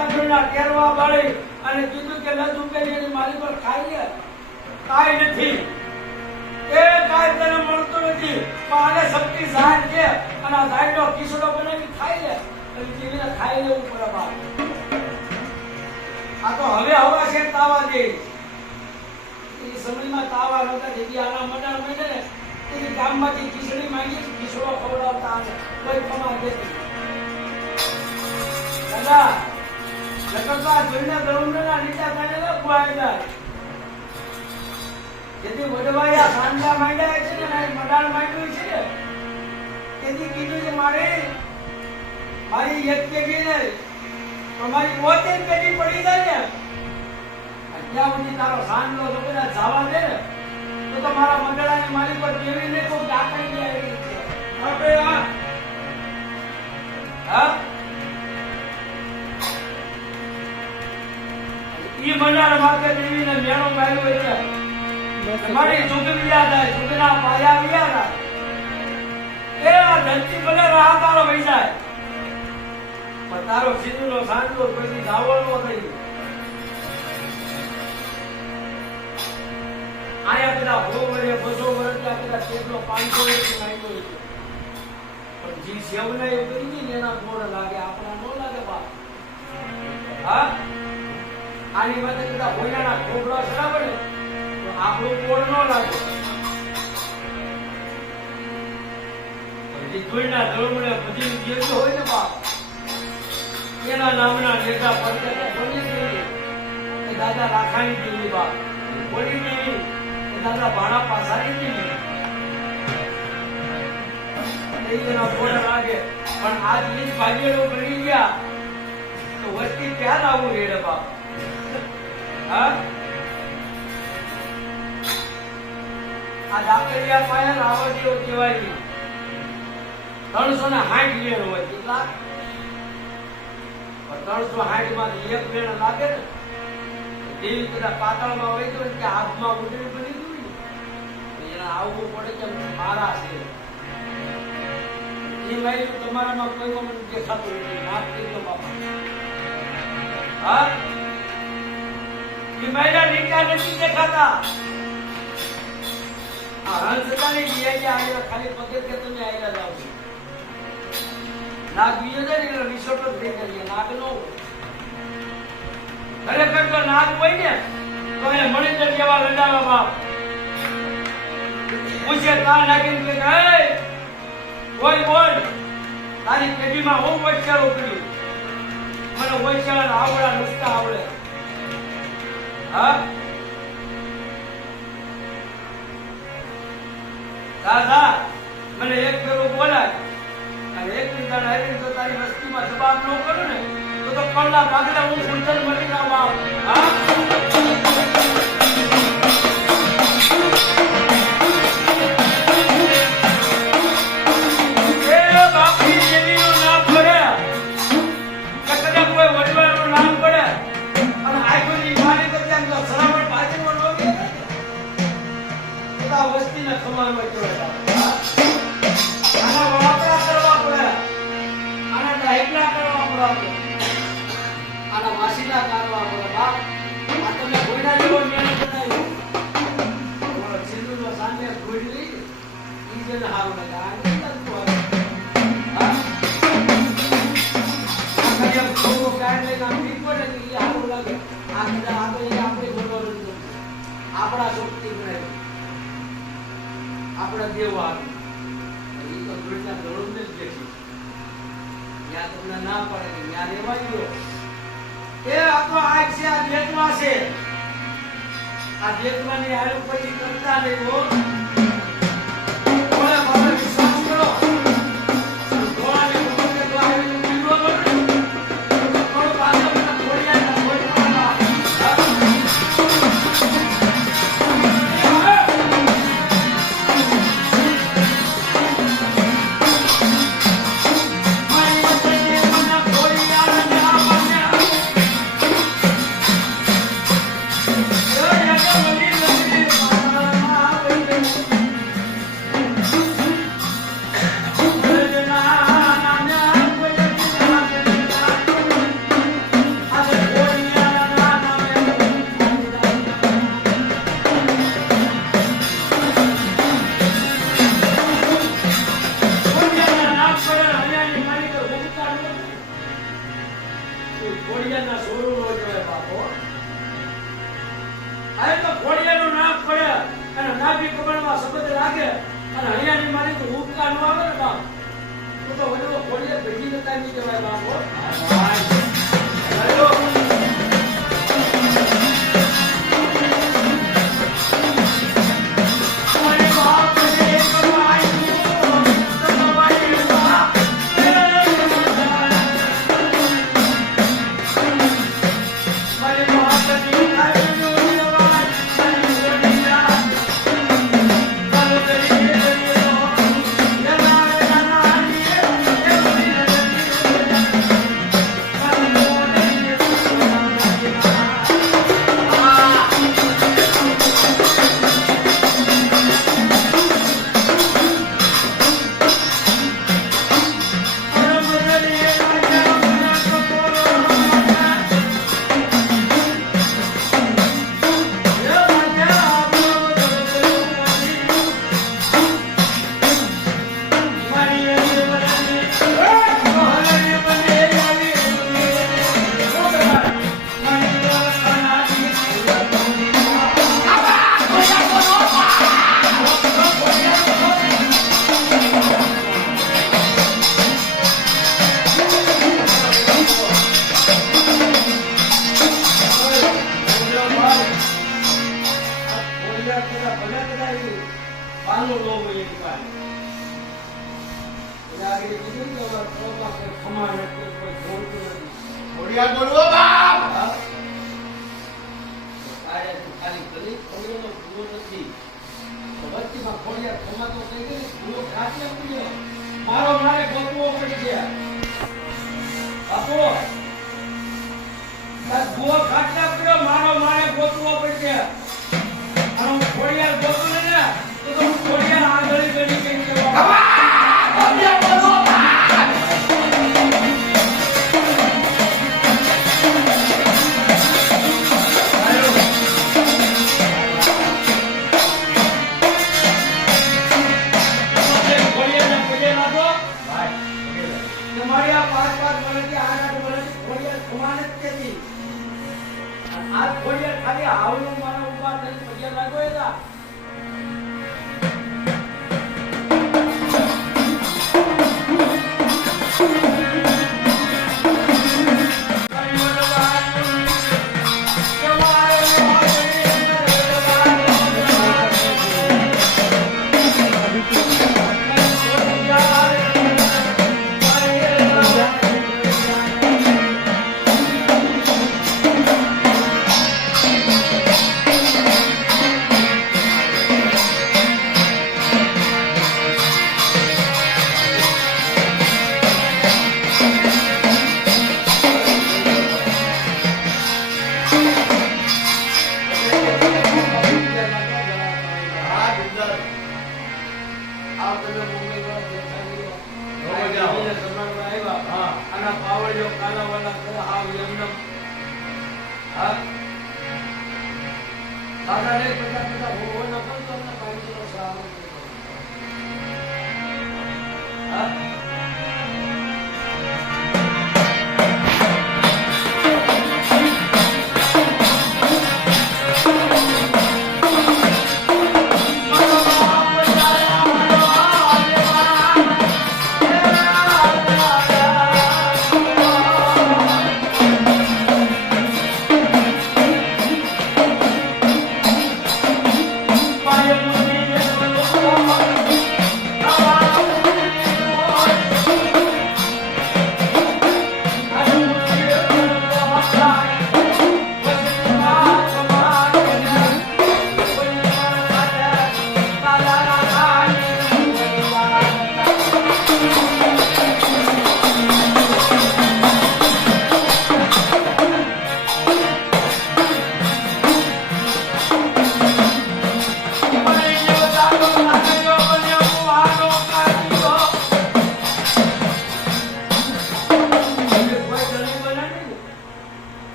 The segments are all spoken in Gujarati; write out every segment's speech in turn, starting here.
લગડના કેરવા બાળી અને કીધું કે લજ ઉકેલી મારી પર ખાઈ લે કાઈ નથી એ કાઈ તને મળતું નથી પણ આને શક્તિ ઝાડ છે અને આ ઝાડનો કિસડો બનાવી ખાઈ લે અને જીવીને ખાઈ લેવું પડે બાપ આ તો હવે હવા છે તાવા દે એ સમયમાં તાવા નહોતા જેથી આના મડાણ મળે ને એ ગામમાંથી ખીચડી માંગી ખીચડો ખવડાવતા આવે કોઈ કમા દેતી દાદા લકડતા જોઈને દળુંડના નીચા કાઢેલા કુવાયલા જેથી વડવાયા સાંજા માંડ્યા છે ને મડાણ માંડ્યું છે તેથી કીધું છે મારી એક પેઢી ને તમારી પોતે પેઢી પડી જાય ને ત્યાં સુધી તારો સાંજનો તો બધા જવા દે ને તો મારા મંડળાની માલિક પર દેવી ને કોઈ આકડી જાય એવી છે આપણે હા ઈ મંડળ માટે દેવીને મેણો માર્યો છે તમારી જુગવી યાદ આવે જુગના પાયા વિયા એ આ ધરતી ભલે રાહતાળો વહી જાય પણ તારો સીધુનો સાંજનો કોઈ ધાવણો થઈ આયા બધા 100 વર્ષ 200 વર્ષ પેલા કેટલો 500 વર્ષ નાખ્યો છે પણ જી સેવના એ કરી ને એના ગોળ લાગે આપણા નો લાગે બા હા આની માટે બધા હોયાના ખોબડા બરાબર ને તો આપણો ગોળ નો લાગે જે જોઈના ધર્મને બધી જેવી હોય ને બા એના નામના નેતા પડતા બની ગઈ એ દાદા લાખાણી જેવી બા બની ગઈ દાદા ભાણા પાસાની જેવી એના ગોળ લાગે પણ આજ ઈ ભાગ્યનો બની ગયા તો વસ્તી ક્યાં આવું રેડે બા હા આ દાખલિયા પાયા આવડીઓ કહેવાય 360 લેણ હોય કેટલા 360 માંથી એક લેણ લાગે ને દેવી કદાચ પાતાળમાં હોય તો કે હાથમાં ઉડરી બની ગયું એના આવવું પડે કે મારા છે એ ભાઈ તમારામાં કોઈ મને દેખાતું નથી માફ કરી બાપા હા એ ભાઈના નીચા નથી દેખાતા આ હંસતાની જીયા આવેલા ખાલી પગે કે તમે આવેલા જાવ છો નાગ બીજો છે ને રિસોર્ટ જ દેખાય નાગ નો ખરેખર તો નાગ હોય ને તો એને મણિધર જેવા લડાવા બાપ પૂછે તા નાગીને કે હે કોઈ બોલ તારી પેઢીમાં હું વચ્ચારો કર્યું મને વચ્ચારા આવડા નુસતા આવડે હા દાદા મને એક ફેરો બોલાય અને એક દિન આવી તો તારી વસ્તીમાં જવાબ ન કરું ને તો કળના ભાગલા હું ફૂલતર મળી જાવ હા આપણા શક્તિ આપણા દેવ આવી એ તો દુર્ગા દળું જ બેઠી ત્યાં તમને ના પડે કે ત્યાં રેવા ગયો એ આપણો આજ છે આ દેશમાં છે આ દેશમાંની આયુ પછી કરતા નહીં હો બોલે બાબા વિશ્વાસ કરો ખોડિયાના સોરું નો જોય બાપો. આ તો ખોડિયાનું નામ પડે અને નાભી કમળમાં શબ્દ લાગે અને હૈયાની મારી તો ઉપકા નો આવે ને બાપ. તો વડો ખોડિયા ભેગી નતા ની કહેવાય બાપો. હેલો ખોડિયાર બોલવો બાપ. ખાલી ગલી ખોડિયાનો ભૂલો નથી. વચ્ચેમાં ખોડિયાર ખમાતો થઈ ગઈ ભૂલો ખાતે પડ્યો. મારો મારે ગોતવો પડશે બાપો. ભૂવો ખાટલા પડ્યો મારો મારે ગોતવો પડશે. અને હું ખોડિયાર ગોતું ને તો ખોડિયાર આગળ ગળી કઈ કહેવા. ખોડિયાર બોલવો બાપ. ખાલી આવનું મારા ઉભા થઈ પગે લાગો એલા.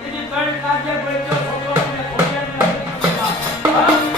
એની ત્રણ કાજે પડ્યો છોકરોને ખોડિયાને હા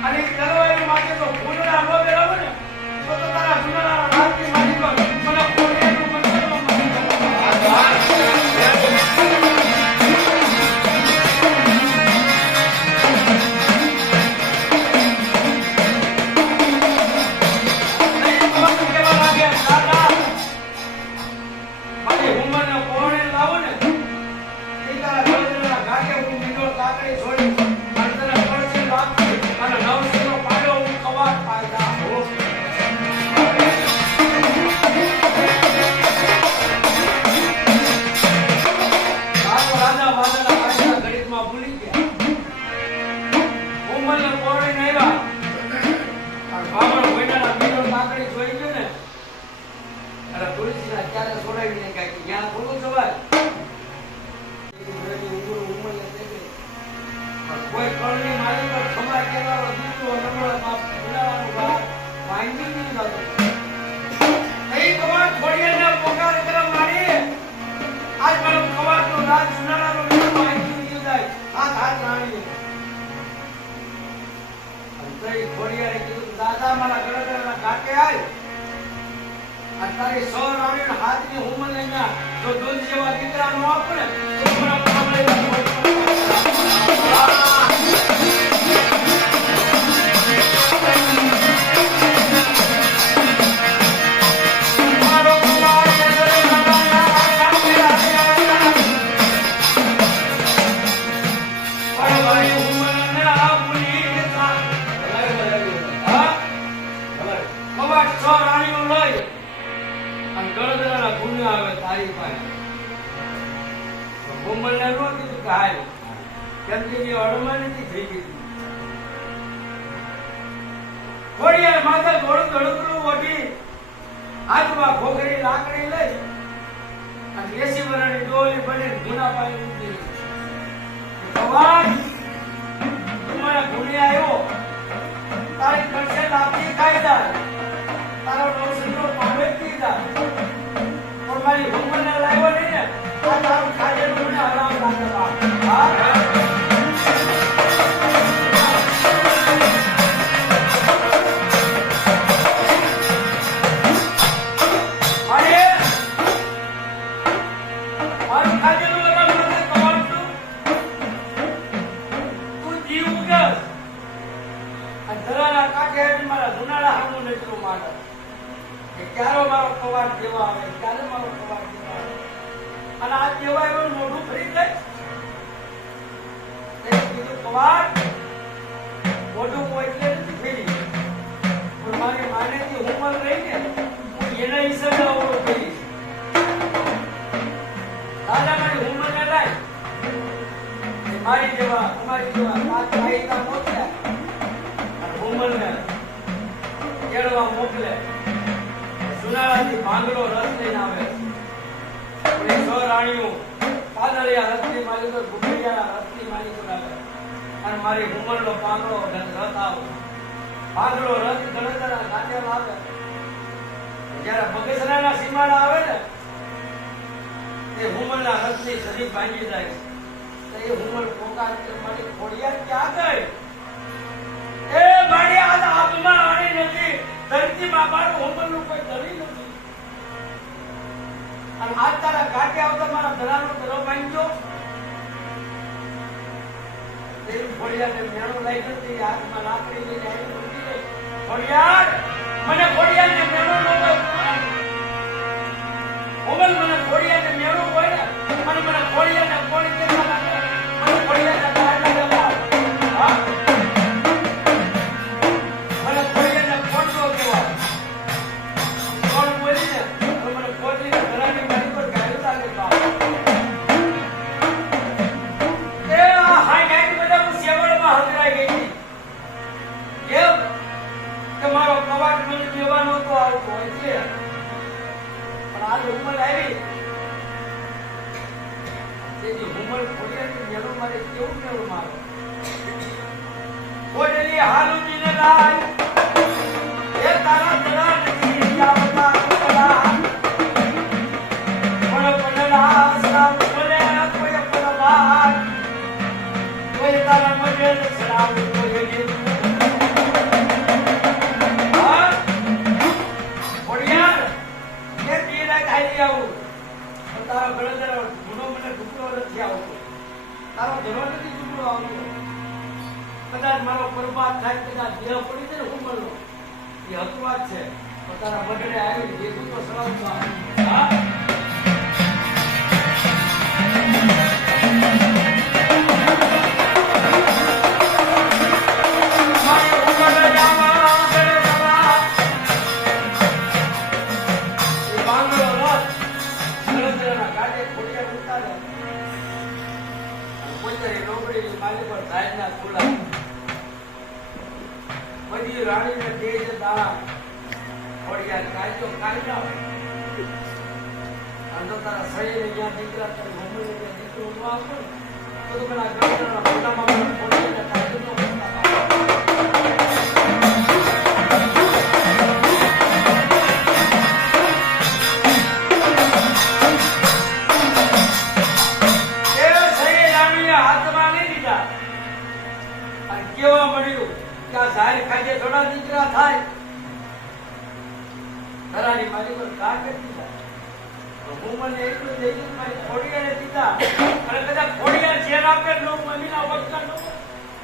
અને તલવાર માટે તો ફૂલડા નો બેરાવો ને તો તારા જુનાના રાજની માલિકો મને કોડિયાનું મંત્ર લાકડી છોડી અંતરે પડશે લાગતી અને નવસીનો પાડો હું કવાટ પાડતા હું રાજા વાદળા પાછા ગણિતમાં ભૂલી ગયા ઉમરને પોરડીને આવ્યા અને બાબરો ભોયડાના બીજો લાકડી જોઈ ગયો ને અરે તુલસીના ક્યારે છોડાવીને કાંઈ કે ત્યાં થોડું જવાય કોઈ કળની મારી પર ખમા કેવાળો દીકરો નમળો બાપ ગુનાવાનો બાપ વાંગી નહીં લાગતો એ કવાટ છોડીને પોકાર કરવા મારી આજ મારો કવાટનો રાજ સુનારાનો બીજો વાંગી નહીં જાય હાથ હાથ રાણી અંતરી છોડીને કીધું દાદા મારા ગળગળના કાકે આય અત્યારે 100 રાણીના હાથની હું મને અહીંયા જો દૂધ જેવા દીકરા નો આપો ને તો મારા કામલે લાકડી લઈ અને 80 વર્ષની ડોલી બની ગુના પાઈ મૂકી ભગવાન તમારા ગુણી આવ્યો તારી કરશે લાપી ખાઈ જાય તારો નવસંતો પામે પી જાય પણ મારી હુમને લાવ્યો નહીં ને આ તારું ખાજે મને હરામ લાગે હા મારી જેવા તમારી જેવા પાંચ ભાઈના મોકલ્યા અને ઉમરને કેળવા મોકલે સુનાળાથી ભાંગડો રસ લઈને આવે આપણે 100 રાણીઓ પાદળિયા રસની માલિકો ગુગડિયાના રસની માલિકો લાગે અને મારી ઉમરનો પાંગડો રસ આવો પાંગડો રસ ગણતરા ગાંઠિયા આવે જ્યારે બગસરાના સીમાડા આવે ને તે ઉમરના રસની શરીર ભાંગી જાય એ ઉમર પોકાર કે મારી ખોડિયાર ક્યાં ગઈ એ મારી આ આત્મા આણી નથી ધરતીમાં મારું ઉમરનું કોઈ દળી નથી અને આજ તારા ગાંઠે આવતા મારા ધરાનો ધરો ભાંગ્યો એ ખોડિયારને મેણું લઈ નથી હાથમાં લાકડી લઈને આવી મૂકી દે ખોડિયાર મને ખોડિયારને મેણું ન હોય ઉમર મને ખોડિયારને મેણું હોય ને મને ખોડિયારને કોણી કેવા લાગે ખોડિયારના ગાળના દેવા હા મને ખોડિયારના કોણો કેવા કોણ બોલીને મને ખોડીને ઘરાની મારી પર ગાળું લાગે બા એ આ હાઈ નાઈટ બધા હું સેવડમાં હજરાઈ ગઈ હતી કેમ કે મારો કવાટ મને દેવાનો તો આવતો એટલે પણ આ ઉંમર આવી તેની ઉંમર ખોડિયાની મેળો મારે કેવું મેળો મારો ખોડેલી હાલુજીને લાય એ તારા જરા નથી આવતા કલા પણ પડલા સરાવ બોલે કોઈ પડલા કોઈ તારા મજે સરાવ કોઈ ગીત હા ખોડિયાર કે પીરા ખાઈ આવું તારા બળદરા ગુનો મને ટુકડો નથી આવતો તારો ધરો નથી ટુકડો આવતો કદાચ મારો બરબાદ થાય કદાચ દેહ પડી જાય હું મળો એ હકવાત છે તો તારા બગડે આવી જે તો સળાવતો હા છોડી મારી પર ધાયના ખુલા બધી રાણીને તેજ દાણા ખોડિયાર કાઢ્યો અંદર તારા શરીરે જ્યાં દીકરા તારી મમ્મીને ત્યાં દીકરો ઉભો આપો તો પેલા ગણના મોટામાં ખોડિયાને કાઢ્યો કેવા મળ્યું કે આ જાહેર ખાજે થોડા દીકરા થાય ધરાની મારી પર કા કરતી જાય હું મને એટલું થઈ ગયું મારી ખોડિયાને દીધા અને કદાચ ખોડિયા ચેર આપે નો મમ્મીના વખત નો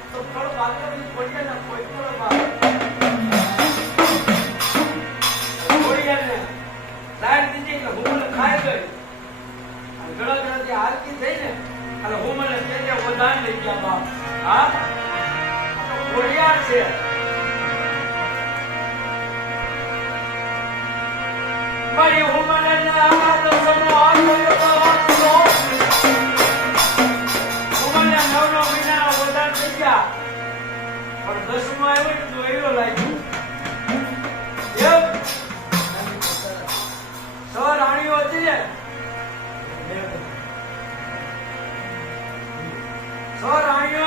તો થોડો બાકી ખોડિયાના કોઈ થોડો ખોડિયાને જાહેર દીધી કે હું મને ખાઈ ગઈ અને ગળા ગળાથી હાલતી થઈ ને અને હું મને તે વધાન લઈ ગયા બાપ હા ખોડિયાર છે મારી ઉમરના દસમો આંગળીઓ તો વાંચો ઉમરના નવનો મહિના વધાર થઈ ગયા પણ દસમો આવ્યો તો એવો લાગ્યો એમ સો રાણીઓ હતી ને સો રાણીઓ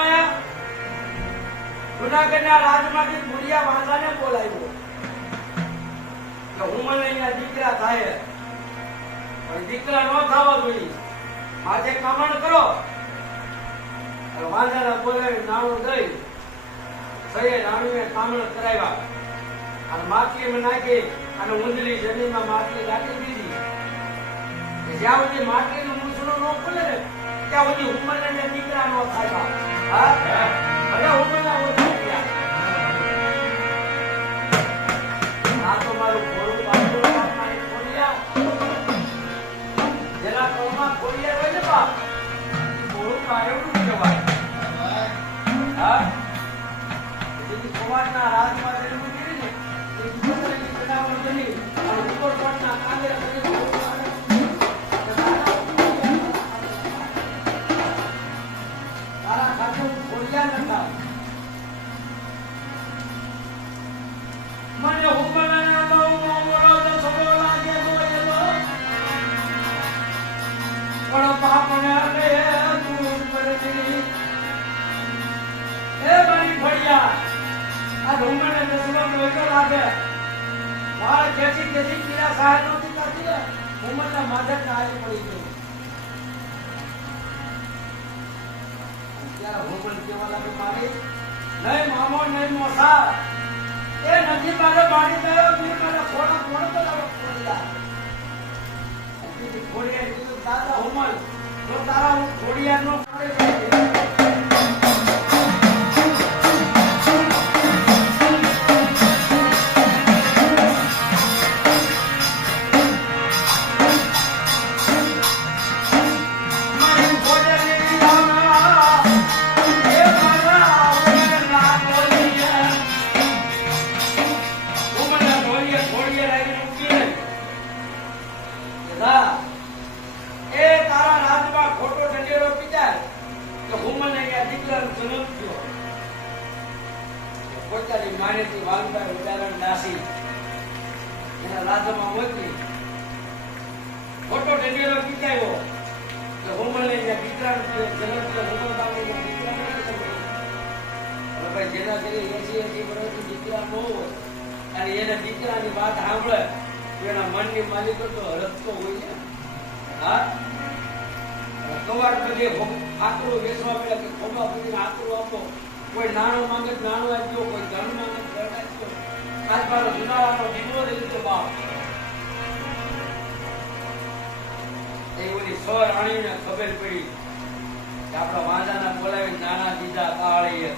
જુનાગઢના રાજમાંથી મુરિયા વાંસાને બોલાવ્યો કે હું મને અહીંયા દીકરા થાય પણ દીકરા ન થવા જોઈએ માથે કામણ કરો વાંસાને બોલાવી નાણું દઈ સહી રાણીએ કામણ કરાવ્યા અને માટલીમાં નાખી અને ઊંધલી જમીનમાં માટલી રાખી દીધી જ્યાં સુધી માટલીનું મૂછડું ન ખુલે ને ત્યાં સુધી ઉંમરને દીકરા ન થાય હા ભલે ઉંમરના આ તો મારું ખોડું પાછું મારી ખોડિયા જેના કોમાં ખોડિયા હોય ને બાપ ખોડું કાઢવું કહેવાય હા જેથી કુમારના રાજમાં જન્મ કરી ને એ કુમારની બનાવટ બની અને ઉપરકોટના કાંદરે બની તારા ખાતે ખોડિયા નતા મને હુકમના નો મોરો તો સબો લાગે બોયલો પણ પાપને રે તું પરથી એ મારી ખોડિયા આ હુકમને દસમો મોરો લાગે મારા જેથી પીડા સહાય નહોતી કરતી ને હુકમના માથે કાય પડી ગઈ ત્યારે હુકમ કેવા લાગે મારી નહીં મામો નહીં મોસા એ નથી મારો બાણી ગયો તું મારા ખોડા ખોડો તો ખોડિયા ખોડિયા કીધું દાદા હુમલ તો તારા હું ખોડિયા નો પડે માનેથી વાલભાઈ ઉદાહરણ દાસી એના રાજમાં મોકલી ખોટો ઢંઢેરો પીટાયો કે હોમલે દીકરાનો જન્મ થયો હોમલબાને દીકરા ભાઈ જેના કરી 80 વર્ષથી દીકરા ન હોય અને એના દીકરાની વાત સાંભળે એના મનની માલિકો તો હરખતો હોય છે હા સવાર બધે આકરું વેચવા પડે કે ખોબા બધી આકરું આપો કોઈ નાણું માંગે નાણું આપજો કોઈ ધન માંગે ધન આપજો આજ મારો જુનાવાનો દીકરો લઈ લીધો બાપ એ ઓલી સો રાણીને ખબર પડી કે આપણા વાંદાના બોલાવી નાના દીધા તાળી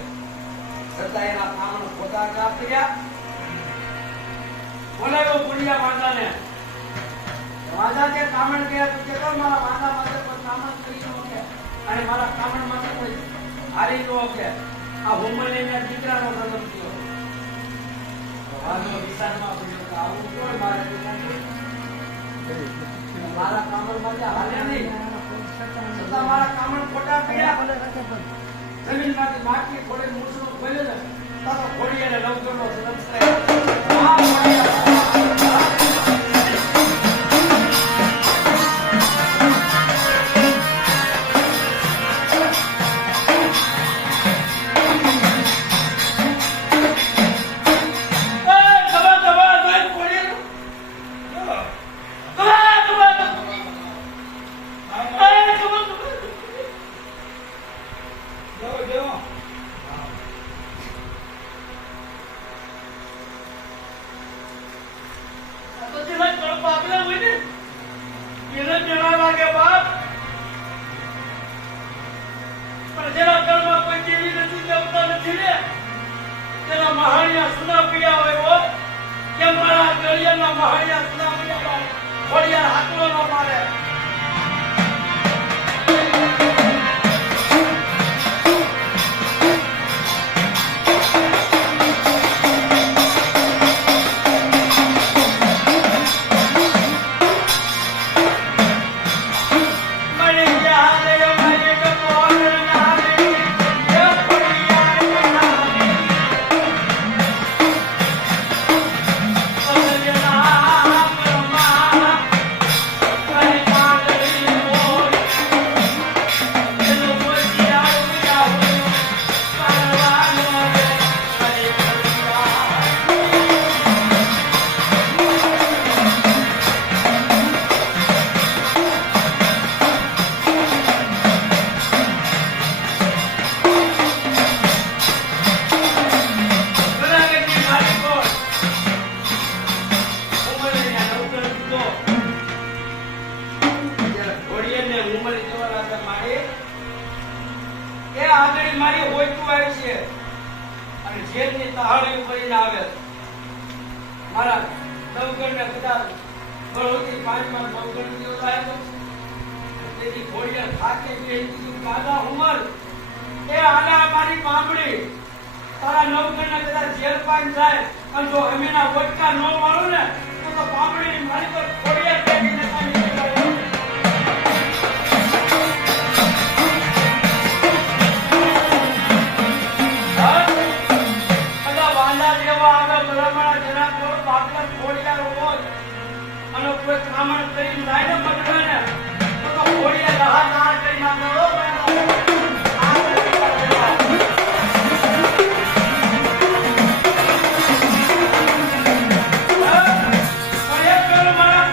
છતાં એના કામનો ખોટા કાપ કર્યા બોલાવ્યો પુણ્યા વાંદાને વાંદા તે કામણ ગયા તો કે મારા વાંદા માટે કોઈ કામણ કરી નો કે અને મારા કામણ માટે કોઈ હારી નો કે આ હોમલેના દીકરાનો જન્મ થયો વાંદો વિચારમાં પડ્યો કે આવું કોઈ મારે મારા કામણ માટે હાલે નહીં છતાં મારા કામણ ખોટા કર્યા જમીનમાંથી માટી ખોડીને મૂછડું ખોલે ને તો ખોડિયાને નવકરનો સંસ્કાર આ ખોડિયા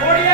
ખોડિયા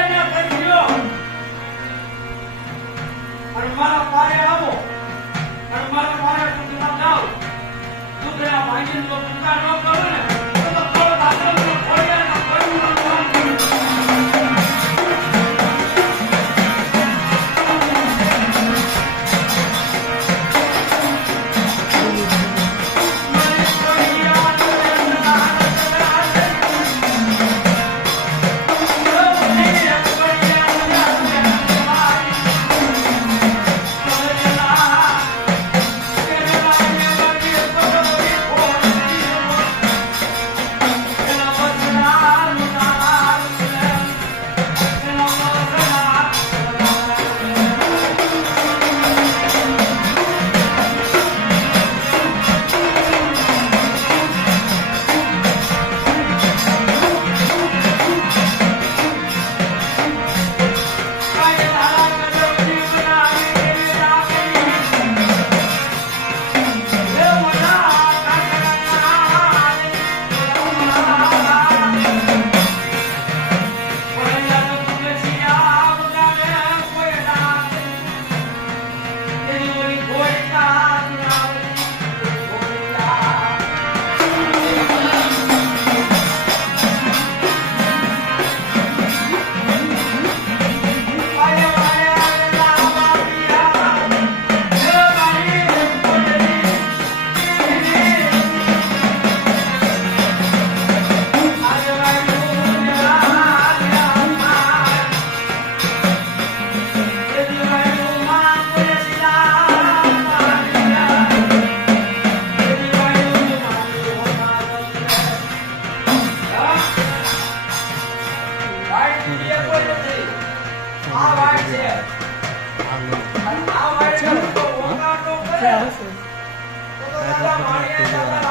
દાદા